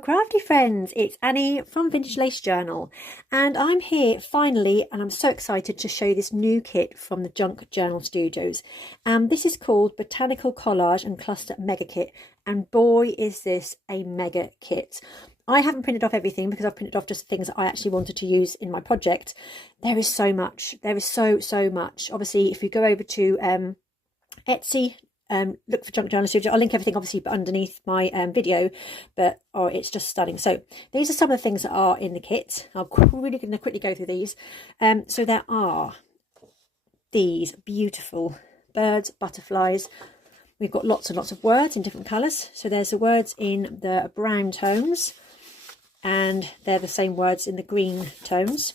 crafty friends, it's Annie from Vintage Lace Journal, and I'm here finally, and I'm so excited to show you this new kit from the Junk Journal Studios. This is called Botanical Collage and Cluster Mega Kit, and boy is this a mega kit. I haven't printed off everything because I've printed off just things that I actually wanted to use in my project. There is so much. There is so much. Obviously, if you go over to Etsy, look for Junk Journal Studio. I'll link everything obviously underneath my video, but it's just stunning. So these are some of the things that are in the kit. I'm really going to quickly go through these. So there are these beautiful birds, butterflies. We've got lots and lots of words in different colours. So there's the words in the brown tones, and they're the same words in the green tones.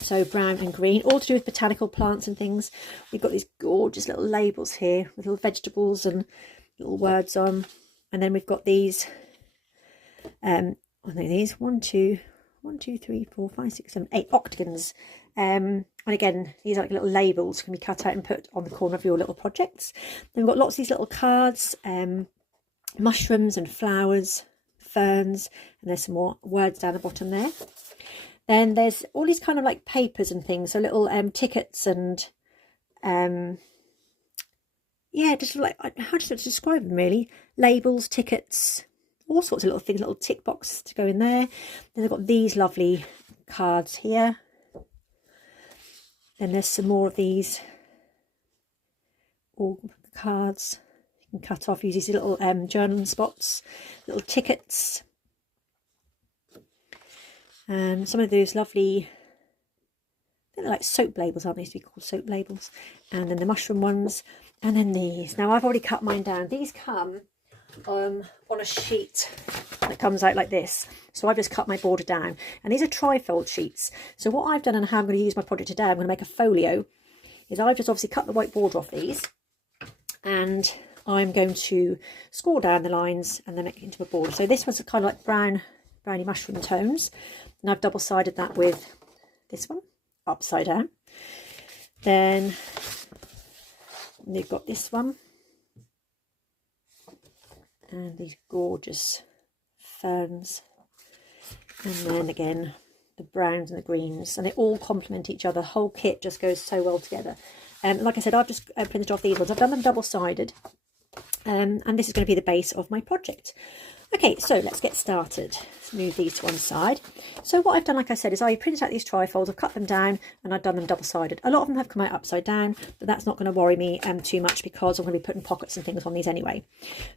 So brown and green, all to do with botanical plants and things. We've got these gorgeous little labels here with little vegetables and little words on. And then we've got these, I think these, 1, 2, 3, 4, 5, 6, 7, 8 octagons. And again, these are like little labels can be cut out and put on the corner of your little projects. Then we've got lots of these little cards, mushrooms and flowers, ferns, and there's some more words down the bottom there. Then there's all these kind of like papers and things, so little tickets and yeah, just like, how to describe them really, labels, tickets, all sorts of little things, little tick box to go in there. Then I've got these lovely cards here. Then there's some more of these all cards you can cut off, use these little journaling spots, little tickets. And some of those lovely, they're like soap labels, aren't they? Used to be called soap labels. And then the mushroom ones. And then these. Now I've already cut mine down. These come on a sheet that comes out like this. So I've just cut my border down. And these are trifold sheets. So what I've done and how I'm going to use my project today, I'm going to make a folio, is I've just obviously cut the white border off these. And I'm going to score down the lines and then make it into a border. So this one's kind of like browny mushroom tones. And I've double-sided that with this one, upside down. Then they've got this one. And these gorgeous ferns. And then again, the browns and the greens. And they all complement each other. The whole kit just goes so well together. And like I said, I've just printed off these ones. I've done them double-sided. And this is going to be the base of my project. Okay, so let's get started. Let's move these to one side. So what I've done, like I said, is I printed out these trifolds, I've cut them down, and I've done them double-sided. A lot of them have come out upside down, but that's not going to worry me too much because I'm going to be putting pockets and things on these anyway.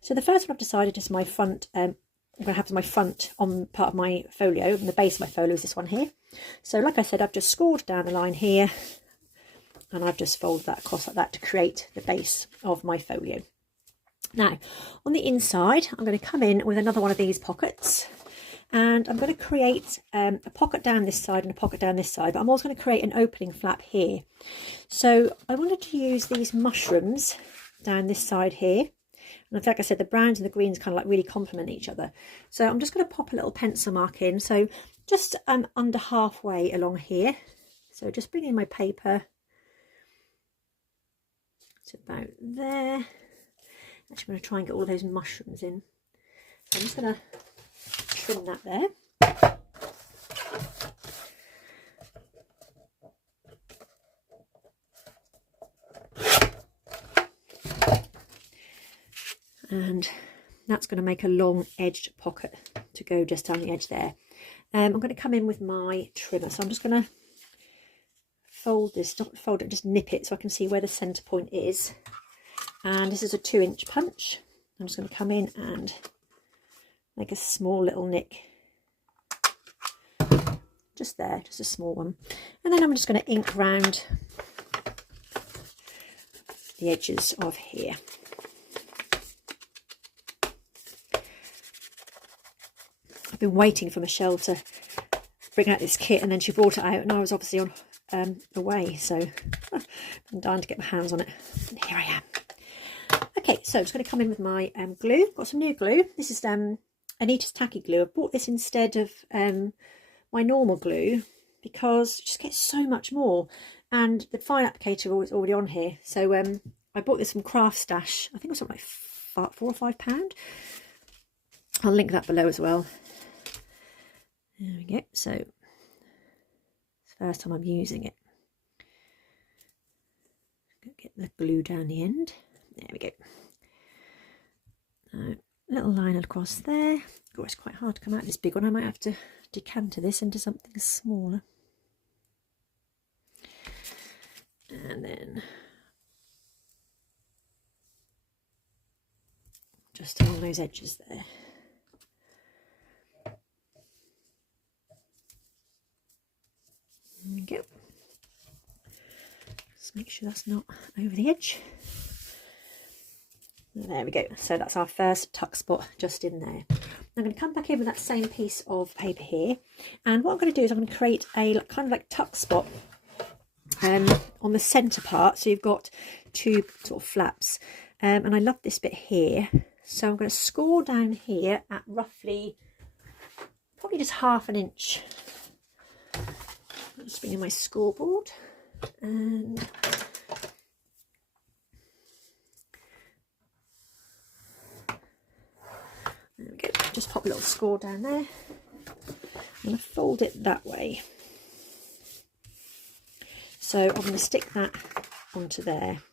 So the first one I've decided is my front. I'm going to have my front on part of my folio, and the base of my folio is this one here. So like I said, I've just scored down the line here, and I've just folded that across like that to create the base of my folio. Now, on the inside, I'm going to come in with another one of these pockets, and I'm going to create a pocket down this side and a pocket down this side, but I'm also going to create an opening flap here. So I wanted to use these mushrooms down this side here. And like I said, the browns and the greens kind of like really complement each other. So I'm just going to pop a little pencil mark in. So just under halfway along here. So just bring in my paper. It's about there. Actually, I'm going to try and get all those mushrooms in. So I'm just going to trim that there. And that's going to make a long edged pocket to go just down the edge there. I'm going to come in with my trimmer. So I'm just going to fold this, not fold it, just nip it so I can see where the centre point is. And this is a 2-inch punch. I'm just going to come in and make a small little nick. Just there, just a small one. And then I'm just going to ink round the edges of here. I've been waiting for Michelle to bring out this kit, and then she brought it out, and I was obviously on away, so I'm dying to get my hands on it. And here I am. Okay, so I'm just going to come in with my glue. Got some new glue. This is Anita's Tacky Glue. I bought this instead of my normal glue because it just gets so much more. And the fine applicator is already on here. So I bought this from Craft Stash. I think it was something like £4 or £5. I'll link that below as well. There we go. So it's the first time I'm using it. Get the glue down the end. There we go. Little line across there. Oh, it's quite hard to come out this big one. I might have to decanter this into something smaller. And then just along those edges there. There we go. Just make sure that's not over the edge. There we go. So that's our first tuck spot just in there. I'm going to come back in with that same piece of paper here, and what I'm going to do is I'm going to create a kind of like tuck spot on the centre part. So you've got two sort of flaps, and I love this bit here. So I'm going to score down here at roughly probably just ½ an inch. Just bring in my scoreboard and there we go. Just pop a little score down there. I'm going to fold it that way. So I'm going to stick that onto there,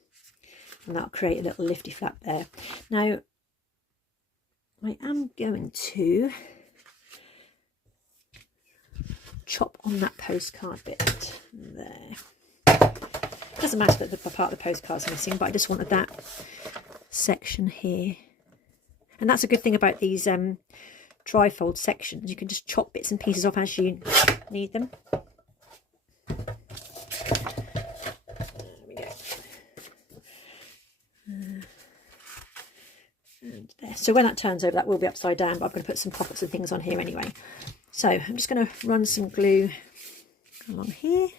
and that'll create a little lifty flap there. Now I am going to chop on that postcard bit there. Doesn't matter that the part of the postcard's missing, but I just wanted that section here. And that's a good thing about these trifold sections. You can just chop bits and pieces off as you need them. There we go. And there. So when that turns over, that will be upside down, but I'm going to put some pockets and things on here anyway. So I'm just going to run some glue along here.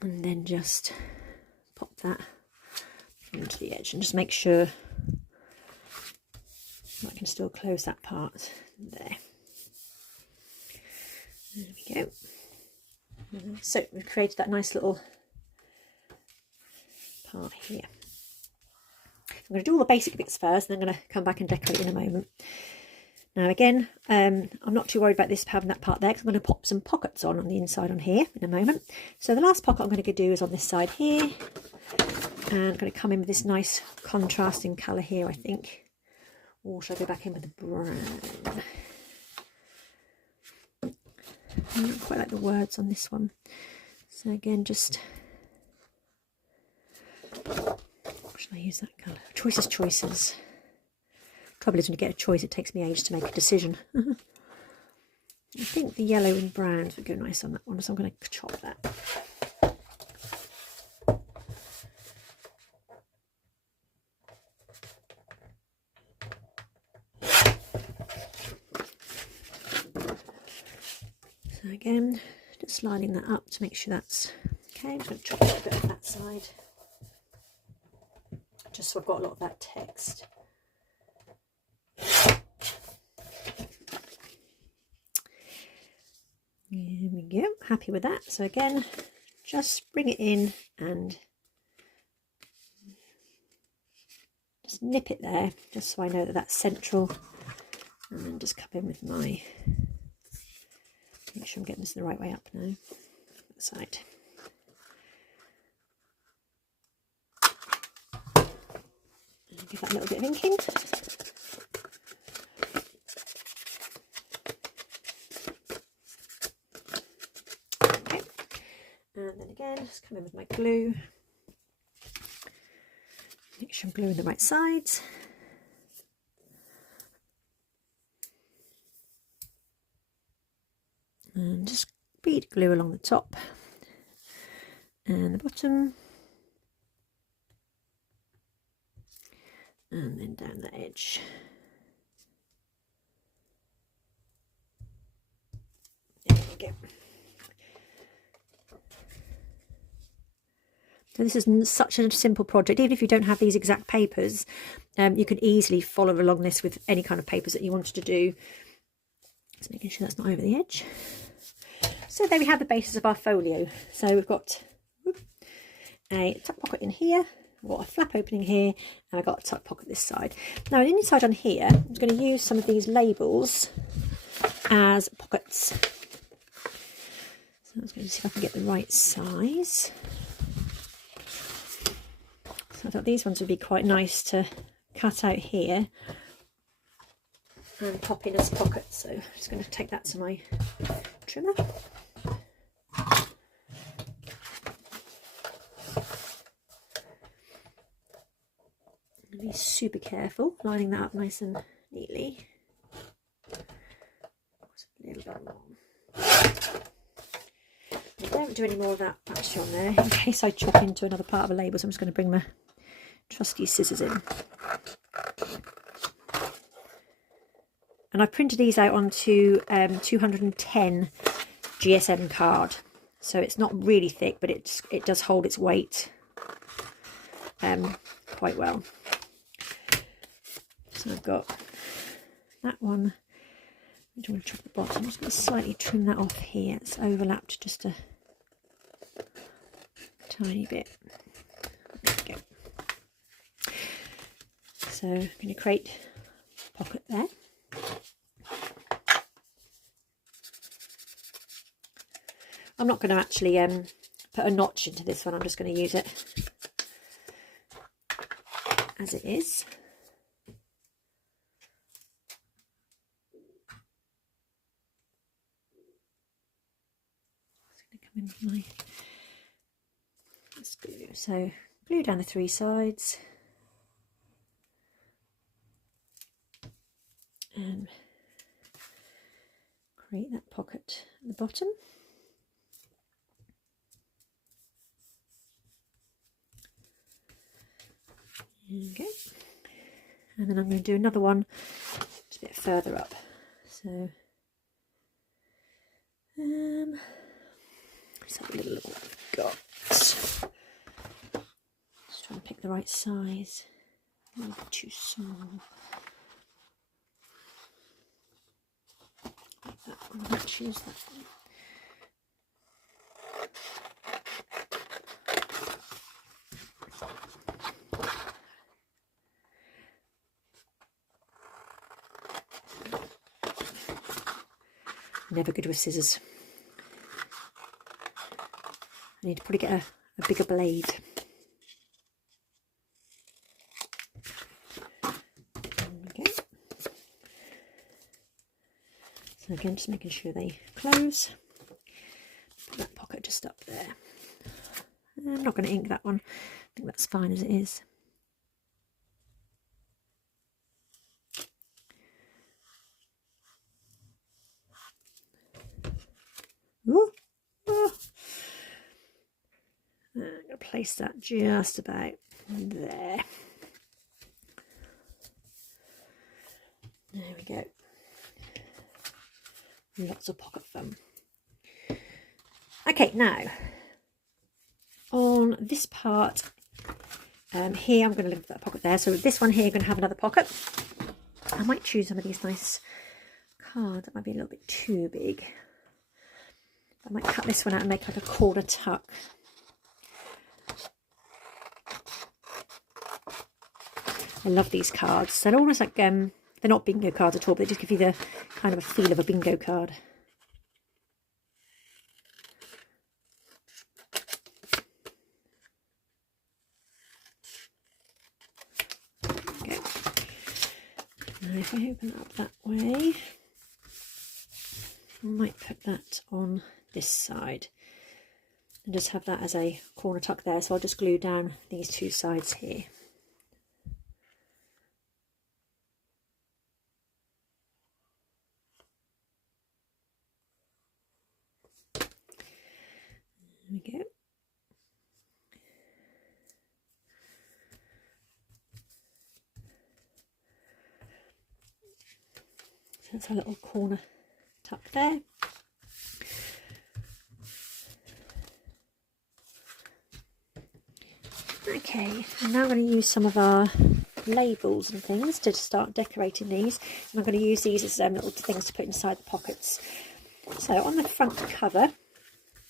And then just pop that onto the edge and just make sure I can still close that part there. There we go. So we've created that nice little part here. I'm going to do all the basic bits first, and then I'm going to come back and decorate in a moment. Now again, I'm not too worried about this having that part there, because I'm going to pop some pockets on the inside on here in a moment. So the last pocket I'm going to do is on this side here, and I'm going to come in with this nice contrasting colour here, I think. Or should I go back in with the brown? I don't quite like the words on this one. So again, just, should I use that colour? Choices. Trouble is when you get a choice, it takes me ages to make a decision. I think the yellow and browns would go nice on that one, so I'm going to chop that. So again, just lining that up to make sure that's okay. I'm just going to chop a bit of that side, just so I've got a lot of that text. There we go, happy with that. So again, just bring it in and just nip it there, just so I know that that's central, and then just come in with my, make sure I'm getting this the right way up now, that side. And give that a little bit of inking. And then again, just come in with my glue. Make sure I'm gluing the right sides. And just bead glue along the top and the bottom. And then down the edge. There we go. So this is such a simple project. Even if you don't have these exact papers, you can easily follow along this with any kind of papers that you wanted to do. Just making sure that's not over the edge. So there we have the basis of our folio. So we've got a tuck pocket in here, we've got a flap opening here, and I've got a tuck pocket this side. Now inside on here, I'm going to use some of these labels as pockets. So I'm just going to see if I can get the right size. So I thought these ones would be quite nice to cut out here and pop in as pockets. So I'm just going to take that to my trimmer. Be super careful lining that up nice and neatly. A little bit long. I don't do any more of that actually on there in case I chop into another part of a label, so I'm just going to bring my trusty scissors in. And I've printed these out onto 210 GSM card, so it's not really thick, but it does hold its weight quite well. So I've got that one. I don't want to chop the bottom. I'm just going to slightly trim that off here. It's overlapped just a tiny bit. There we go. So I'm going to create a pocket there. I'm not going to actually put a notch into this one. I'm just going to use it as it is. It's going to come in my glue. So glue down the three sides and create that pocket at the bottom. There we go. And then I'm going to do another one just a bit further up. So let's have a little look what we've got. Just trying to pick the right size. Not too small. Like that one. Let's use that one. Never good with scissors. I need to probably get a bigger blade. Okay. So again, just making sure they close. Put that pocket just up there. I'm not going to ink that one. I think that's fine as it is. Ooh. Oh. I'm going to place that just about there. There we go. Lots of pocket fun. Okay, now on this part here, I'm going to leave that pocket there. So with this one here, I'm going to have another pocket. I might choose some of these nice cards. That might be a little bit too big. I might cut this one out and make like a corner tuck. I love these cards. They're almost like, they're not bingo cards at all, but they just give you the kind of a feel of a bingo card. Okay. Now if I open it up that way, I might put that on this side and just have that as a corner tuck there. So I'll just glue down these two sides here. There we go. So that's a little corner tuck there. Okay, and now I'm going to use some of our labels and things to start decorating these, and I'm going to use these as little things to put inside the pockets. So on the front cover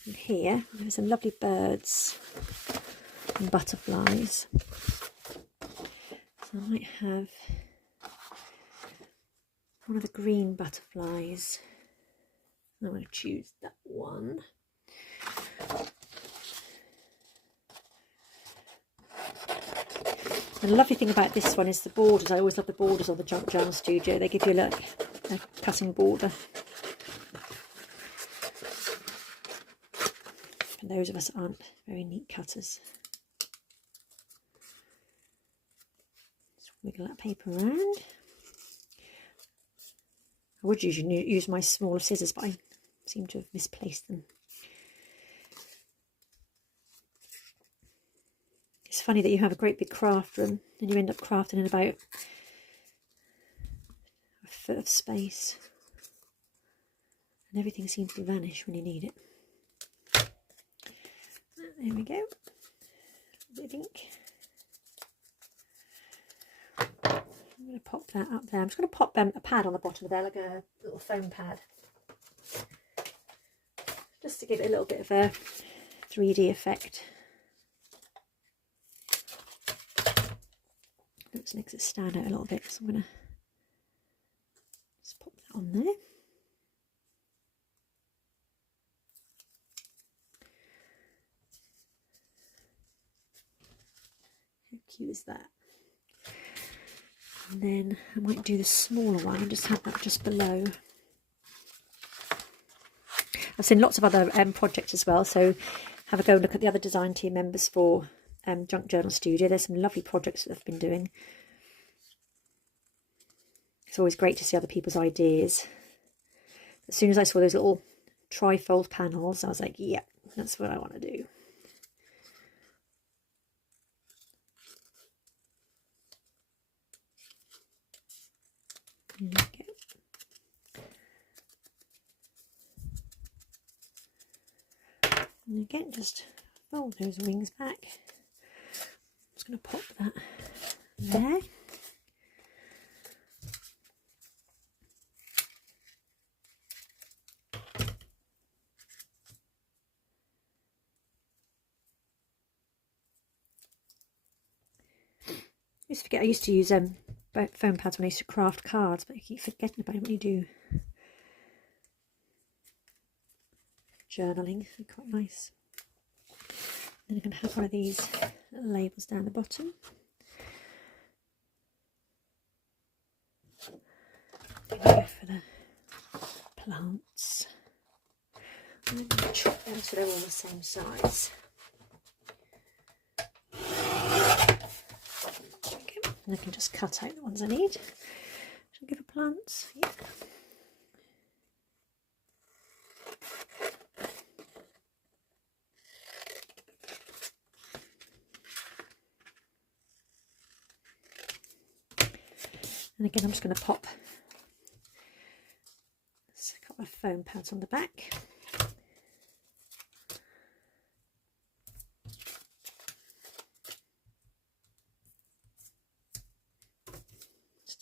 here, there's some lovely birds and butterflies. So I might have one of the green butterflies. I'm going to choose that one. And the lovely thing about this one is the borders. I always love the borders on the Junk Journal Studio. They give you a cutting border. And those of us aren't very neat cutters. Just wiggle that paper around. I would usually use my smaller scissors, but I seem to have misplaced them. It's funny that you have a great big craft room and you end up crafting in about a foot of space, and everything seems to vanish when you need it. There we go. A bit of ink. I'm going to pop that up there. I'm just going to pop a pad on the bottom of there, like a little foam pad, just to give it a little bit of a 3D effect. It makes it stand out a little bit, so I'm going to just pop that on there. How cute is that? And then I might do the smaller one and just have that just below. I've seen lots of other projects as well, so have a go and look at the other design team members for Junk Journal Studio. There's some lovely projects that they've been doing. It's always great to see other people's ideas. As soon as I saw those little trifold panels, I was like, yeah, that's what I want to do. There we go. And again, just fold those wings back. I'm just going to pop that there. I used to use foam pads when I used to craft cards, but I keep forgetting about it when you do journaling. They're quite nice. Then I'm going to have one of these little labels down the bottom. Go for the plants. And I'm going to chop them so they're all the same size. And I can just cut out the ones I need. Should I give a plants? Yeah. And again, I'm just going to pop a couple of foam pads on the back.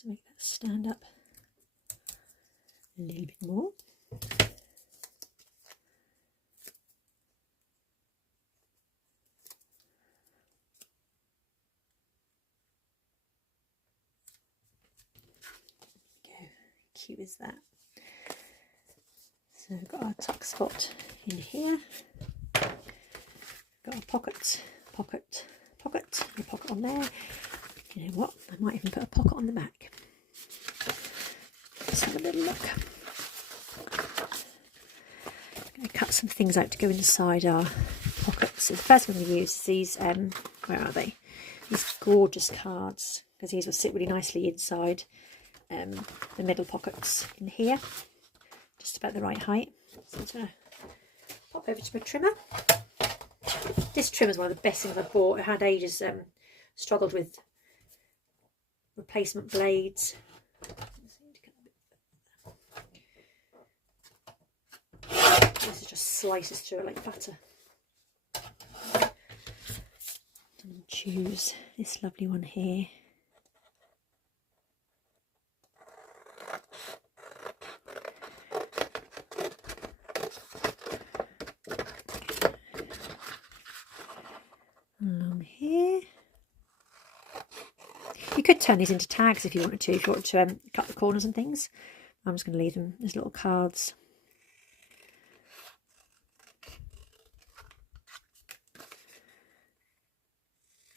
To make that stand up a little bit more. Go. Cute is that? So we've got our tuck spot in here. Got our pocket, pocket, pocket, and a pocket on there. You know what? I might even put a pocket on the back. Let's have a little look. I'm going to cut some things out to go inside our pockets. So the first one I'm going to use is these, where are they? These gorgeous cards, because these will sit really nicely inside the middle pockets in here. Just about the right height. So I'm just going to pop over to my trimmer. This trimmer is one of the best things I've bought. I had ages struggled with replacement blades. This is just slices through it like butter. And choose this lovely one here. could turn these into tags if you wanted to, cut the corners and things. I'm just going to leave them as little cards.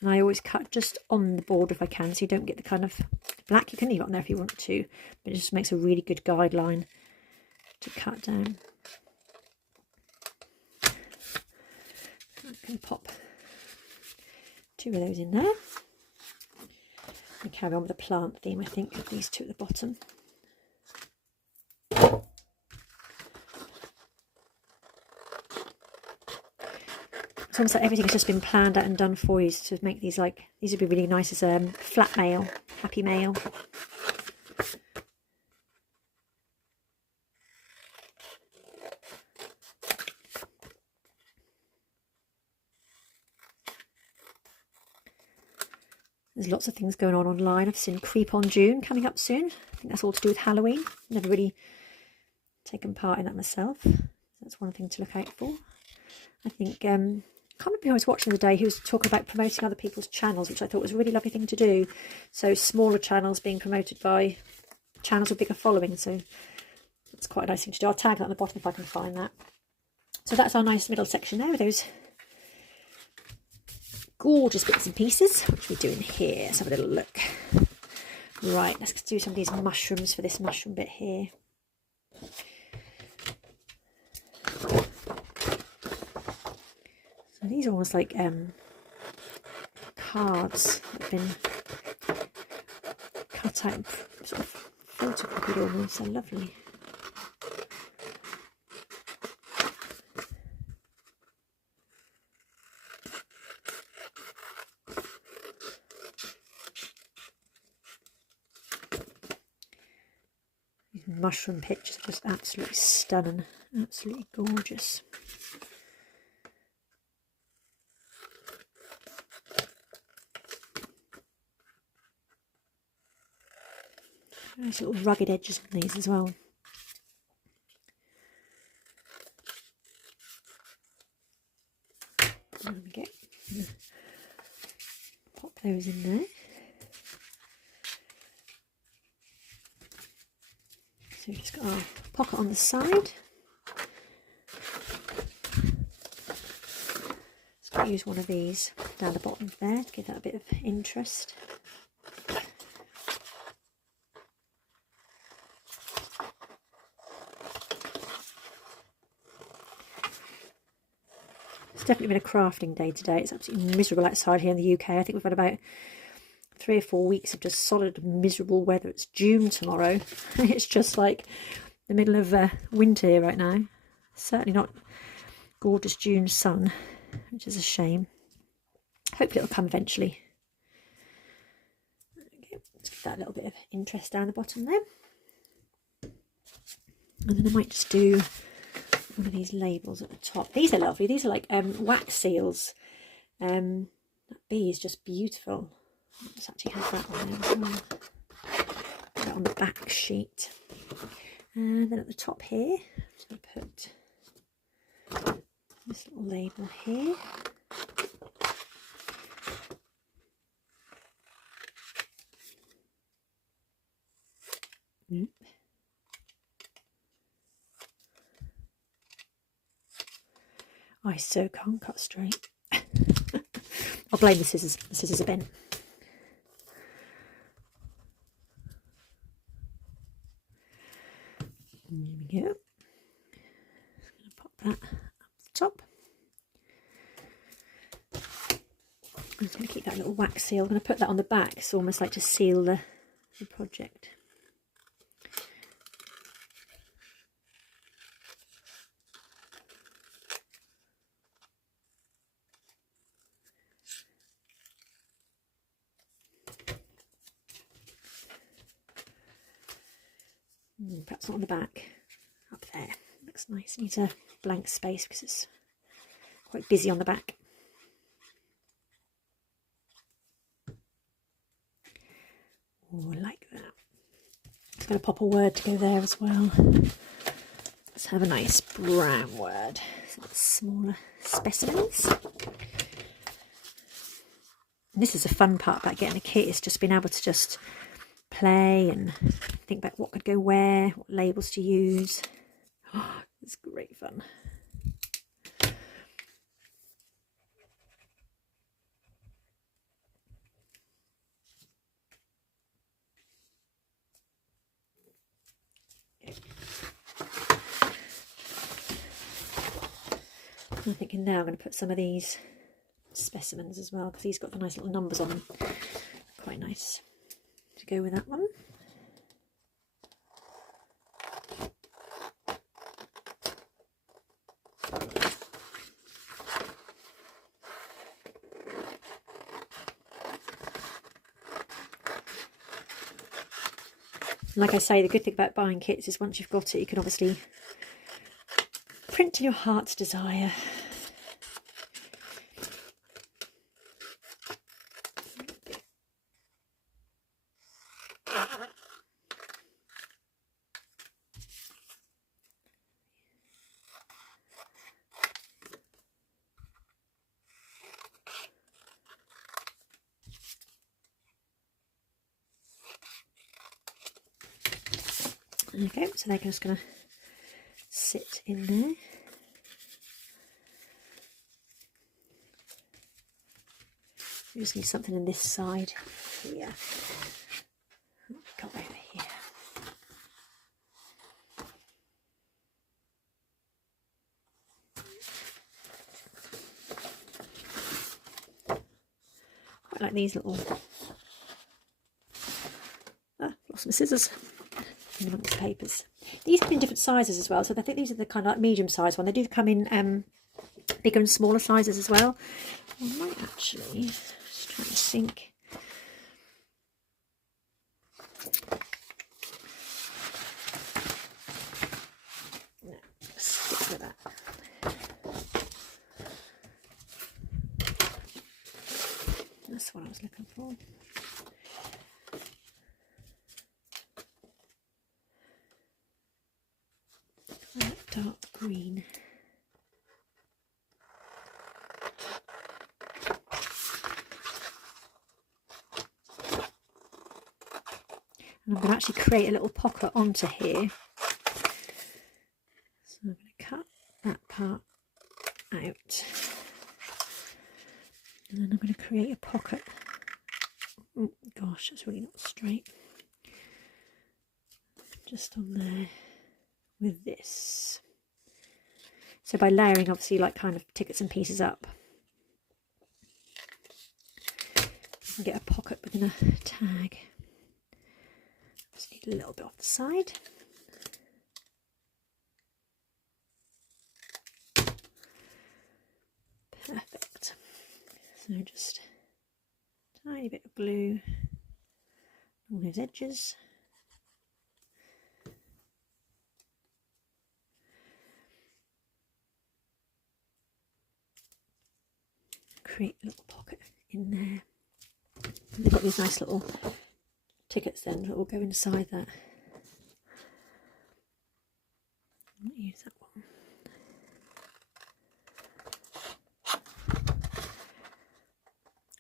And I always cut just on the border if I can, so you don't get the kind of black. You can leave it on there if you want to, but it just makes a really good guideline to cut down. I can pop 2 of those in there. And carry on with the plant theme, I think, these 2 at the bottom. It's almost like everything has just been planned out and done for you to make these these would be really nice as flat mail, happy mail. There's lots of things going on online. I've seen Creep on June coming up soon. I think that's all to do with Halloween. Never really taken part in that myself. That's one thing to look out for. I think, I can't remember who I was watching the day who was talking about promoting other people's channels, which I thought was a really lovely thing to do. So smaller channels being promoted by channels with bigger followings. So that's quite a nice thing to do. I'll tag that on the bottom if I can find that. So that's our nice middle section there with those gorgeous bits and pieces, which we're doing here. Let's have a little look. Right, let's do some of these mushrooms for this mushroom bit here. So these are almost like cards that have been cut out and sort of photocopied almost. They're lovely. Mushroom pictures are just absolutely stunning, absolutely gorgeous. Nice little rugged edges on these as well. There we go. Pop those in there. So we've just got our pocket on the side. Just got to use one of these down the bottom there to give that a bit of interest. It's definitely been a crafting day today. It's absolutely miserable outside here in the UK. I think we've had about 3 or 4 weeks of just solid miserable weather. It's June tomorrow. It's just like the middle of winter here right now. Certainly not gorgeous June sun, which is a shame. Hopefully it'll come eventually. Okay, let's give that a little bit of interest down the bottom there. And then I might just do one of these labels at the top. These are lovely. These are like wax seals. That bee is just beautiful. Let's actually have that on there as well. Put that on the back sheet. And then at the top here, I'm just going to put this little label here. I so can't cut straight. I'll blame the scissors. The scissors are bent. There we go. Just going to pop that up the top. I'm just going to keep that little wax seal. I'm going to put that on the back. It's almost like to seal the project. Perhaps not on the back, up there. Looks nice. It needs a blank space because it's quite busy on the back. Oh, I like that. Just going to pop a word to go there as well. Let's have a nice brown word. Some smaller specimens. And this is the fun part about getting a kit, is just being able to just play and think about what could go where, what labels to use. Oh, it's great fun. I'm thinking now I'm going to put some of these specimens as well, because these got the nice little numbers on them. Quite nice to go with that one. Like I say, the good thing about buying kits is once you've got it, you can obviously print to your heart's desire. Okay, so they're just going to sit in there. We just need something in this side here. Go over here. Quite like these little lost my scissors in amongst the papers. These come in different sizes as well, so I think these are the kind of like medium sized one. They do come in bigger and smaller sizes as well. I might actually just try to think. No, stick with that. That's what I was looking for. Dark green. And I'm going to actually create a little pocket onto here. So I'm going to cut that part out. And then I'm going to create a pocket. Oh gosh, that's really not straight. Just on there with this. So by layering, obviously, like kind of tickets and pieces up, you can get a pocket within a tag. Just need a little bit off the side. Perfect. So just a tiny bit of glue on those edges. Create a little pocket in there. And they've got these nice little tickets then that will go inside that. I'll use that one.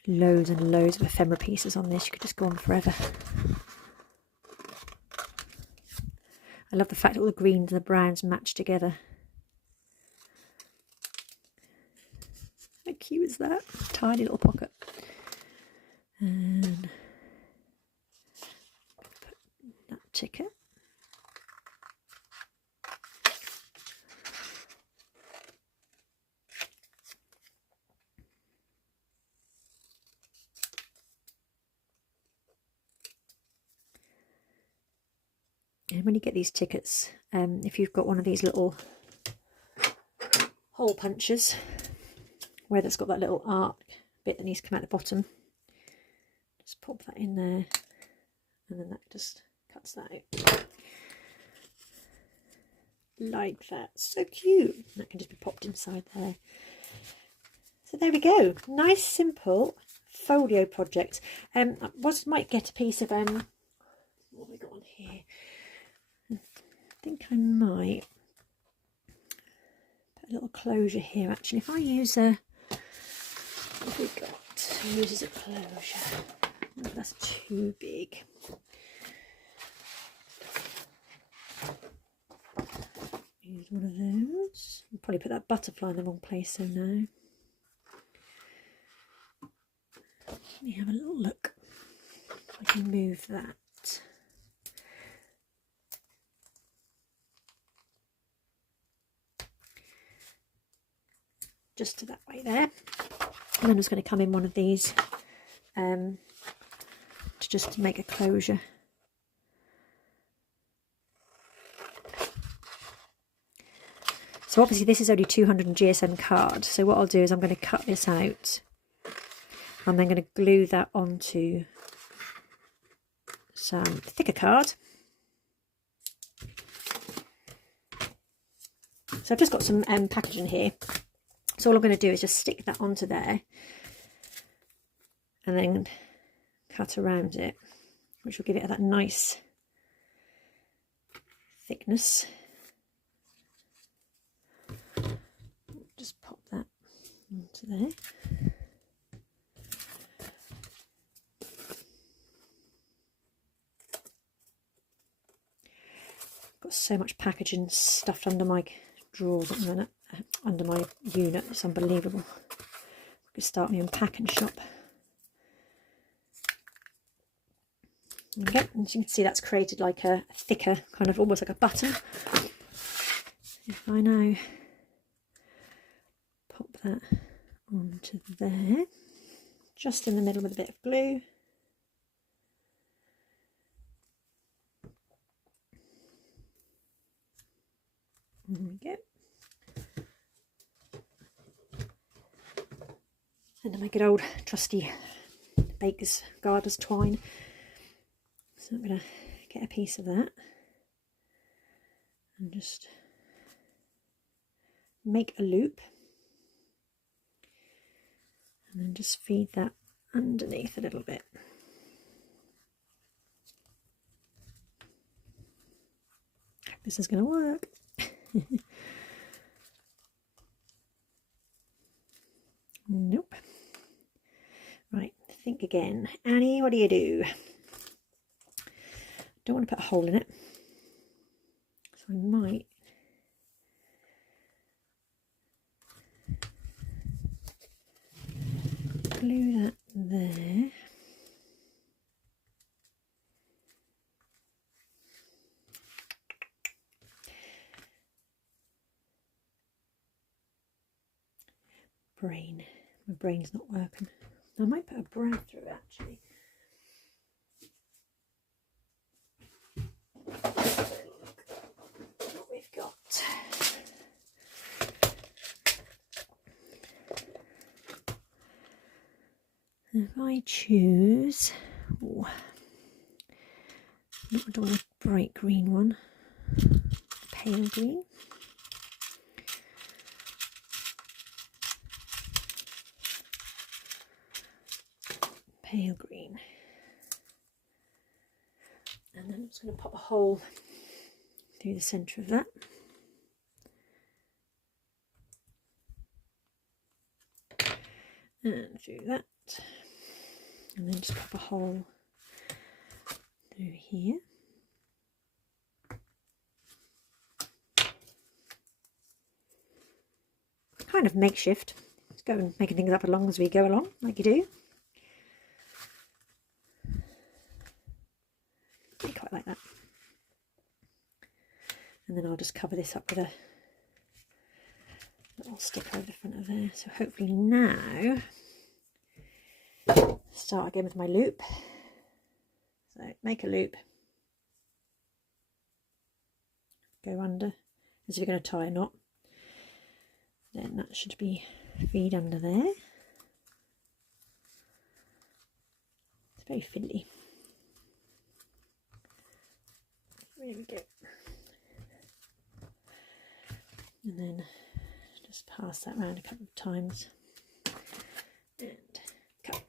Loads and loads of ephemera pieces on this. You could just go on forever. I love the fact that all the greens and the browns match together. How cute is that? Tiny little pocket. And put that ticket. And when you get these tickets, if you've got one of these little hole punchers, where that's got that little arc bit that needs to come out the bottom, just pop that in there, and then that just cuts that out like that. So cute. That can just be popped inside there. So there we go. Nice simple folio project. I might get a piece of what have we got on here? I think I might put a little closure here actually. If I use a, what have we got? uses a closure. Oh, that's too big. Use one of those. I'll probably put that butterfly in the wrong place, so no. Let me have a little look if I can move that. Just to that way there. And then I'm just going to come in one of these to just make a closure. So obviously this is only 200 GSM card. So what I'll do is I'm going to cut this out. I'm then going to glue that onto some thicker card. So I've just got some packaging here. So all I'm going to do is just stick that onto there and then cut around it, which will give it that nice thickness. Just pop that onto there. Got so much packaging stuffed under my drawers at the minute, under my unit. It's unbelievable. I could start my own packing shop. Okay, and you can see that's created like a thicker, kind of almost like a button. If I now pop that onto there, just in the middle with a bit of glue. There we go. And my good old trusty baker's gardener's twine. So I'm going to get a piece of that and just make a loop and then just feed that underneath a little bit. This is going to work. Nope. Right, think again. Annie, what do you do? Don't want to put a hole in it, so I might glue that there. My brain's not working. I might put a brad through it actually. What we've got. If I choose, oh, I don't want a bright green one, pale green. Pale green, and then I'm just going to pop a hole through the centre of that. And through that, and then just pop a hole through here. Kind of makeshift. Let's go and making things up along as we go along, like you do. I quite like that. And then I'll just cover this up with a little stick over the front of there. So hopefully now, start again with my loop. So make a loop, go under as if you're going to tie a knot. Then that should be feed under there. It's very fiddly. There we go. And then just pass that around a couple of times and cut.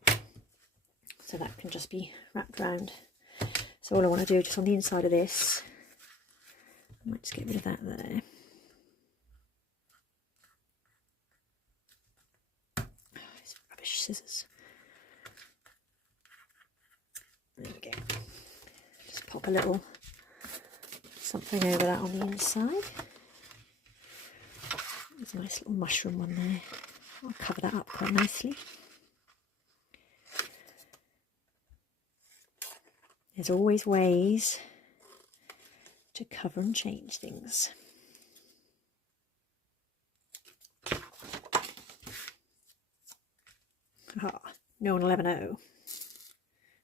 So that can just be wrapped around. So all I want to do just on the inside of this, I might just get rid of that there. Oh, these rubbish scissors. pop a little something over that on the inside. There's a nice little mushroom one there. I'll cover that up quite nicely. There's always ways to cover and change things. Ah, no one will ever know.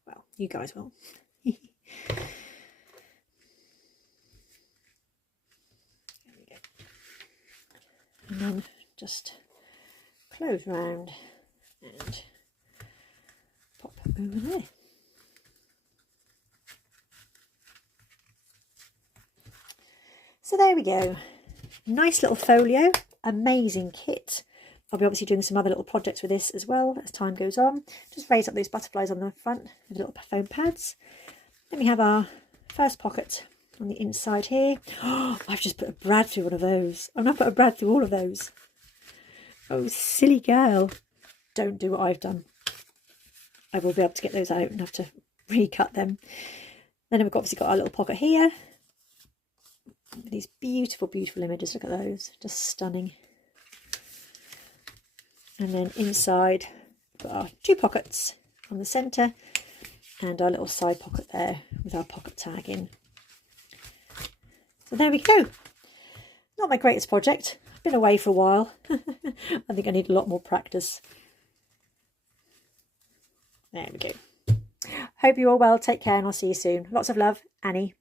Well, you guys will. There we go. And then just close round and pop over there. So there we go. Nice little folio, amazing kit. I'll be obviously doing some other little projects with this as well as time goes on. Just raise up those butterflies on the front with little foam pads. Then we have our first pocket on the inside here. Oh, I've just put a brad through one of those. I'm going to put a brad through all of those. Oh, silly girl. Don't do what I've done. I will be able to get those out and have to recut them. Then we've obviously got our little pocket here. These beautiful, beautiful images. Look at those. Just stunning. And then inside, we've got our two pockets on the centre and our little side pocket there with our pocket tag in. So there we go. Not my greatest project. I've been away for a while. I think I need a lot more practice. There we go. Hope you're all well. Take care and I'll see you soon. Lots of love, Annie.